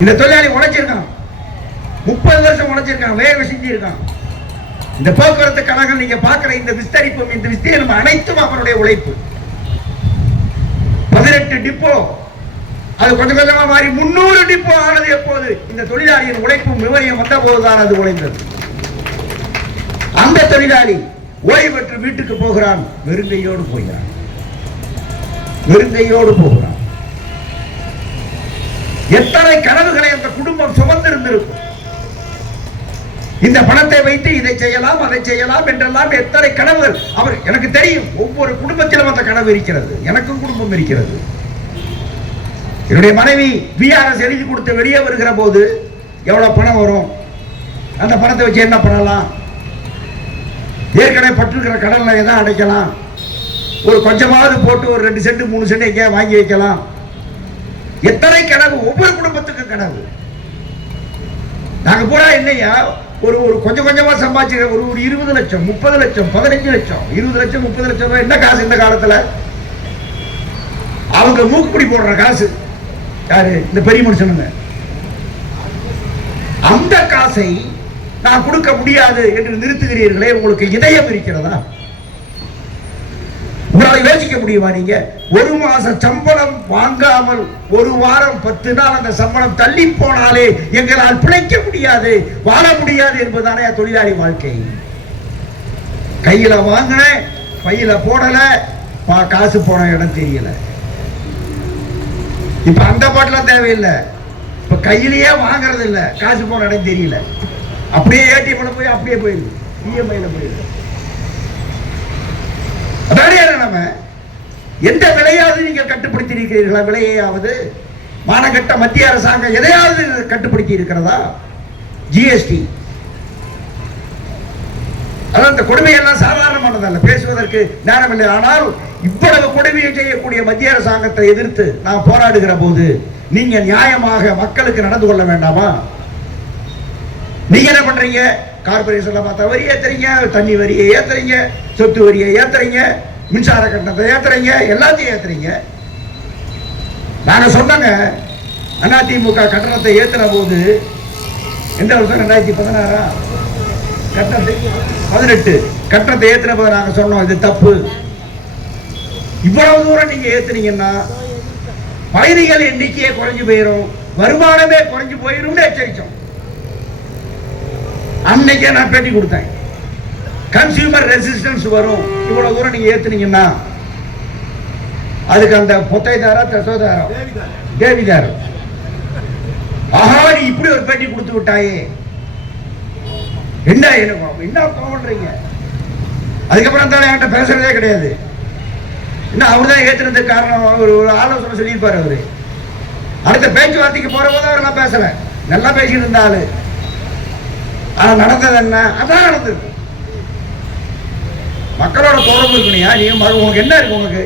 இந்த தொழிலாளி உழைச்சிருக்கான். முப்பது வருஷம் உழைச்சிருக்கான் வேர்வை செஞ்சிருக்கான். இந்த போக்குவரத்து கழகம் நீங்க பாக்குற இந்த விஸ்தரிப்பும் இந்த விஸ்தீரணம் அனைத்தும் அவருடைய உழைப்பு. பதினெட்டு டிப்போ அது கொஞ்சம் கொஞ்சமா மாறி முன்னூறு டிப்போ ஆனது எப்போது? இந்த தொழிலாளியின் உழைப்பும் விவரியம் வந்த போதுதான் அது உழைந்தது. அந்த தொழிலாளி ஓய்வு பெற்று வீட்டுக்கு போகிறான். வெறுங்கையோடு போகிறான். வெறுங்கையோடு போகிறான். எத்தனை கனவுகளை அந்த குடும்பம் சுமந்திருந்திருக்கும்? இந்த பணத்தை வைத்து இதை செய்யலாம் அதை செய்யலாம் என்றெல்லாம் எத்தனை கனவுகள்? அவர் எனக்கு தெரியும் ஒவ்வொரு குடும்பத்திலும் அந்த கனவு இருக்கிறது. எனக்கும் குடும்பம் இருக்கிறது. என்னுடைய மனைவி பிஆர்எஸ் எழுதி கொடுத்து வெளியே வருகிற போது எவ்வளவு பணம் வரும்? அந்த பணத்தை வச்சு என்ன பண்ணலாம்? ஏற்கனவே பட்டிருக்கிற கடன்ல தான் அடைக்கலாம். ஒரு கொஞ்சமாவது போட்டு ஒரு ரெண்டு சென்ட் மூணு சென்ட் எங்கேயா வாங்கி வைக்கலாம். எத்தனை கனவு? ஒவ்வொரு குடும்பத்துக்கும் கனவு. நாங்க பூரா என்னையா? ஒரு ஒரு கொஞ்சம் கொஞ்சமா சம்பாதிச்சு ஒரு ஒரு இருபது லட்சம் முப்பது லட்சம் பதினஞ்சு லட்சம் இருபது லட்சம் முப்பது லட்சம் என்ன காசு இந்த காலத்துல? அவங்க மூக்குப்பிடி போடுற காசு. யாரு? இந்த பெரிய மனுஷனுங்க. அந்த காசை நான் கொடுக்க முடியாது என்று நிறுத்துகிறீர்களே உங்களுக்கு இதயம் இருக்கிறதா? உங்களால் யோசிக்க முடியுமா நீங்க? ஒரு மாச சம்பளம் வாங்காமல் ஒரு வாரம் பத்து நாள் அந்த சம்பளம் தள்ளி போனாலே எங்களால் பிழைக்க முடியாது வாழ முடியாது என்பதுதானே தொழிலாளி வாழ்க்கை. கையில வாங்கின பையில போடல பா காசு போன இடம் தெரியல. இப்ப அந்த பாட்டுலாம் தேவையில்லை. இப்ப கையிலேயே வாங்குறது இல்ல காசு போன இடம் தெரியல. அப்படியே ஏடிஎம்ல போய் அப்படியே போயிடுது. இஎம்ஐல போயிடுது. அதானே? நம்ம எந்த விலையாவது நீங்கள் கட்டுப்படுத்தி இருக்கிறீர்களா விலையாவது மானகட்ட மத்திய அரசாங்கம் எதையாவது கட்டுப்படுத்தி இருக்கிறதா ஜிஎஸ்டி அதான் இந்த கொடுமையெல்லாம் சாதாரணமானதல்ல. பேசுவதற்கு நேரமில்லை. ஆனால் இவ்வளவு கொடுமையை செய்யக்கூடிய மத்திய அரசாங்கத்தை எதிர்த்து நான் போராடுகிற போது நீங்க நியாயமாக மக்களுக்கு நடந்து கொள்ள வேண்டாமா? நீங்க என்ன பண்றீங்க? கார்பரேஷன்ல பார்த்தா வரி ஏத்துறீங்க தண்ணி வரியை ஏத்துறீங்க சொத்து வரியை ஏத்துறீங்க. மின்சார கட்டணத்தை ஏத்துறீங்க எல்லாத்தையும் ஏத்துறீங்க. நாங்க சொன்னாங்க அதிமுக கட்டணத்தை ஏத்துற போது எந்த வருஷம்? ரெண்டாயிரத்தி பதினாறா? கட்டணத்தை பதினெட்டு. கட்டணத்தை ஏத்துற போது நாங்க சொன்னோம் இது தப்பு. இவ்வளவு தூரம் நீங்க ஏத்துனீங்கன்னா பயணிகள் எண்ணிக்கையே குறைஞ்சு போயிடும் வருமானமே குறைஞ்சு போயிரும்னு எச்சரிச்சோம். அன்னைக்கே நான் பேட்டி கொடுத்தேன். கன்சியூமர் ரெசிஸ்டன்ஸ் வரும். இவ்வளவு தூரம் நீங்க ஏத்துனீங்கன்னா அதுக்கு அந்த பொத்தைதாரா தசோதாரம் தேவிதாரம் ஆஹா நீ இப்படி ஒரு பேட்டி கொடுத்து விட்டாயே. என்ன எனக்கு என்ன கோவன்றீங்க அதுக்கப்புறம் தானே என்கிட்ட பேசுறதே கிடையாது. என்ன அவர் தான் ஏத்துனதுக்கு காரணம்? அவர் ஒரு ஆலோசனை சொல்லியிருப்பாரு அவரு. அடுத்த பேச்சுவார்த்தைக்கு போற போது அவர் நான் பேசல. நல்லா பேசிட்டு இருந்த ஆளு. ஆனா நடந்தது என்ன? அதான் நடந்தது மக்களோட தொடர்பு இருக்கணையா நீ மறு- உங்களுக்கு என்ன இருக்கு உங்களுக்கு